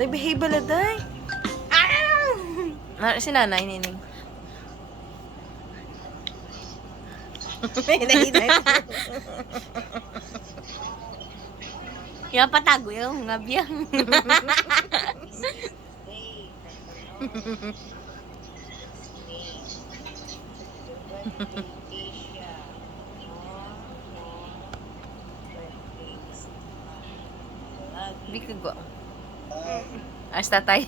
Day, behave bala, day. Si nanay, nining. Yan patago yung ngabiyang. Bikago. Hasta tay.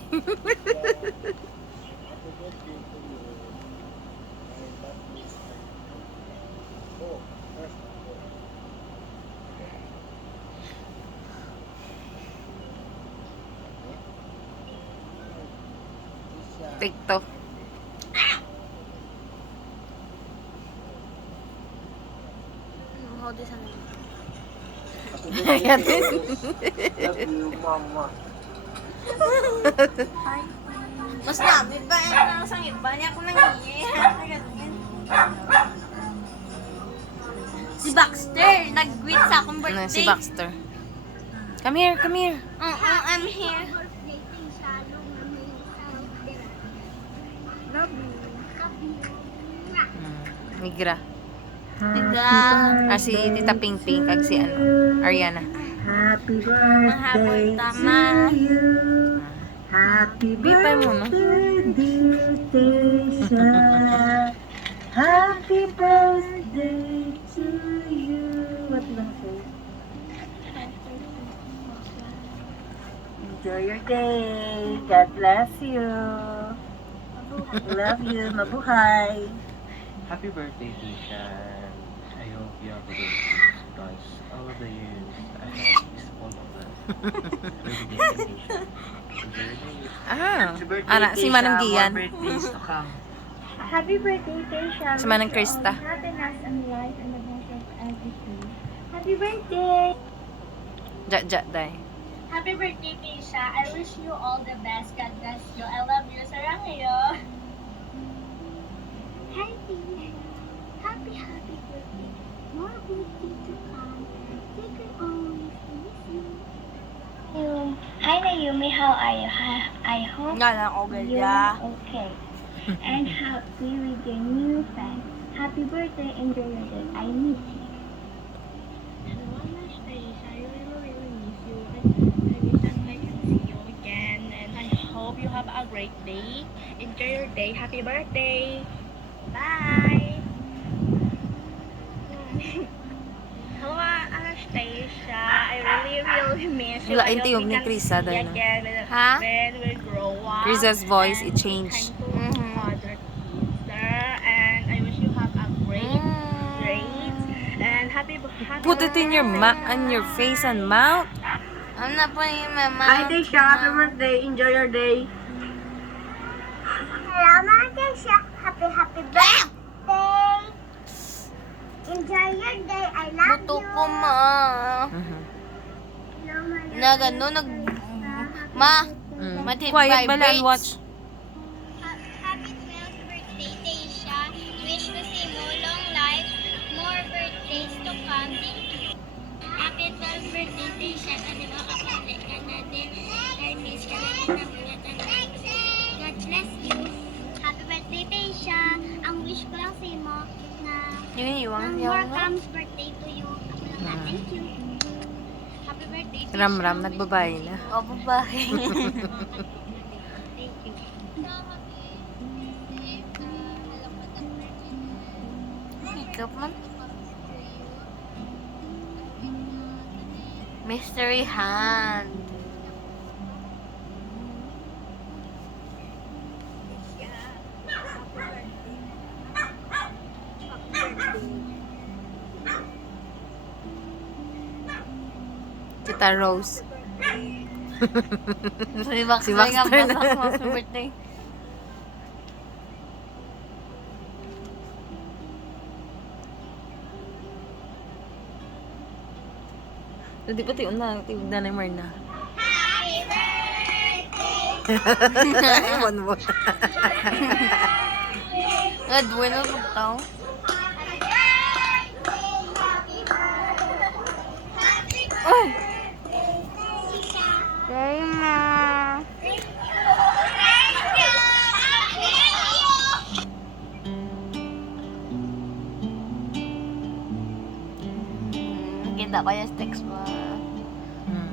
TikTok. Hold this on. Ayan. Love you, mama. Mas dami ba? Ano sa iba? Niya ako nangiyan. Si Baxter, nag-greet sa akong birthday. Si Baxter. Come here, come here. I'm here. Migra. Diga. Si Tita Ping Ping, kag si ano, Ariana. Happy Mahapon birthday tama. to you. Happy Bipay mo, no? birthday, dear Tasha. Happy birthday to you. What lang say? Enjoy your day. God bless you. Love you. Mabuhay. Happy birthday, Tisha. I hope you have a good because all of the years ahead is full of love. Birthday, Tisha. Si Manang Gian. Birthdays to come. Happy birthday, Tasha. Si Manang Krista. Happiness and life and the best of everything. Happy birthday! Ja, day. Happy birthday, Tasha. I wish you all the best. God bless you. I love you. Sarang kayo. Hi, Tasha. Happy birthday. More birthday to come. Take it always. Miss you. Hi, Naomi. How are you? I hope Nga lang ako you're galya. okay. And happy with your new friend. Happy birthday. Enjoy your day. I miss you. Hello, Anastasia. I really miss you. And I wish that I can see you again. And I hope you have a great day. Enjoy your day. Happy birthday. Bye. Hello, Anastasia. I really miss you. Wala, I yung hope tiyog we ni can Krisa see dahil again Ha? when we grow up. Krisa's voice, and it changed. say hi to other kids there. And I wish you have a great and happy Put it in your on your face and mouth. Ano na po yung mama? Hi, Tasha. Happy birthday. Enjoy your day. Hello, Mama Tasha. Happy birthday. Enjoy your day. I love Buto you. ko, ma. Hello, Mama Na gano'n, Ma, mati Quiet ba lang, vibrates. watch. Happy 12th birthday, Tasha. Wish ko si mo long life, more birthdays to come. Happy 12th birthday, Tasha. Kasi makapalik ka na din. I miss ka na din ng mga tanong. God bless you. Happy birthday, Tasha. Ang wish ko lang sa mo na Yung iwang more yung comes birthday to you. Ako lang na. Thank you. Happy birthday, Tasha. Ram-ram, nagbabae na. O, babae. Thank you. Pick up man. Mystery hand. Tita Rose. Si Baxter Si Baxter nga na. basta sa birthday. Hindi pa tiyon na. Tiyon na ni Marna. Ewan mo. God, bueno, tao. Ay! Kaya na. da kaya sa text mo. Hmm.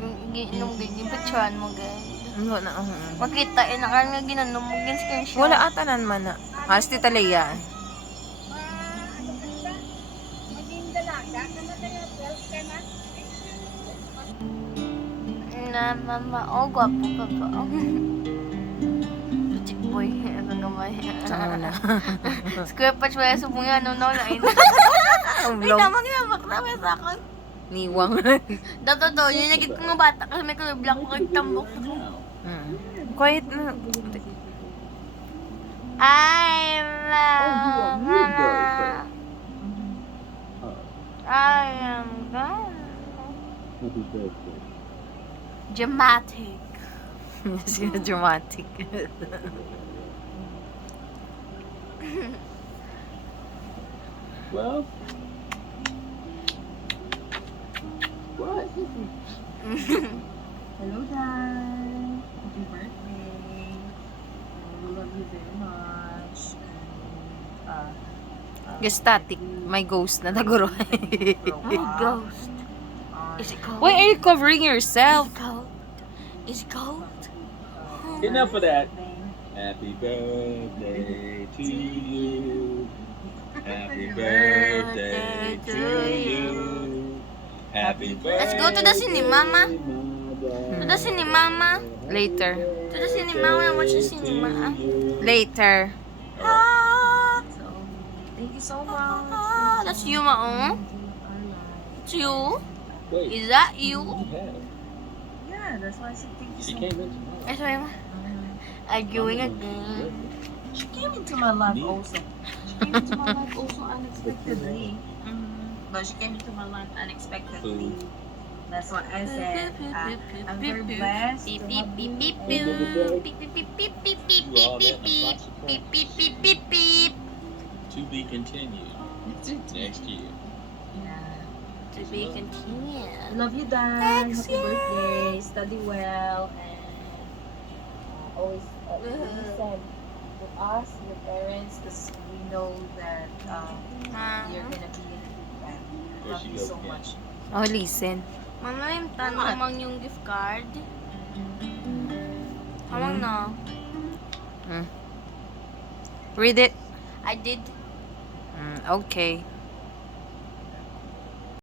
Nung gipicturean mo guys. Wala na. Makita inakan nga ginanom mo gin screenshot. Wala ata nan man na. Halos Tita Leia. Ano ka ba? Maging dalaga ka na tayo, 12 ka na. Na mama, oh gwapo pa pa. Chick boy, ano gamay. Saan na? Square patch wala sa bunga no no lain. Ang Ay vlog. tama nga bakla sa akon. Niwang. Dato do, yung nagit ko nga bata kasi may color black ko kag tambok. Quiet na. I'm I am gone. Happy birthday. Dramatic. Sino dramatic. Well, what? Hello, Dad. Happy birthday. We love you very much. Static. May ghost na naguro. My ghost. Is it cold? Why are you covering yourself? Is it cold? Enough of that. Happy birthday to you. Happy birthday to you. Happy birthday. Let's go to the cinema, Ma. To the cinema, Ma. Later. To the cinema, I wanna watch the cinema. Later. Ah, Thank you so much. that's you, Ma. Oh. It's you. Wait, Is that you? Yeah, that's why I said thank you she so came much. in tomorrow. That's why, Ma. Arguing again. She came into my life also. She came into my life also unexpectedly. But she came into my life unexpectedly. That's why I said I'm very blessed to Beep have beep beep you. beep beep beep beep beep beep beep beep beep beep beep beep beep beep. To be continued next year. Yeah. To be continued. Love you, Dad. Thanks, Happy birthday. Study well and always listen to us, your parents, because we know that you're gonna be There love she you goes so again. much. Oh, listen. Mama, yung tanong mang yung gift card. Hamang na. Read it. I did. Okay.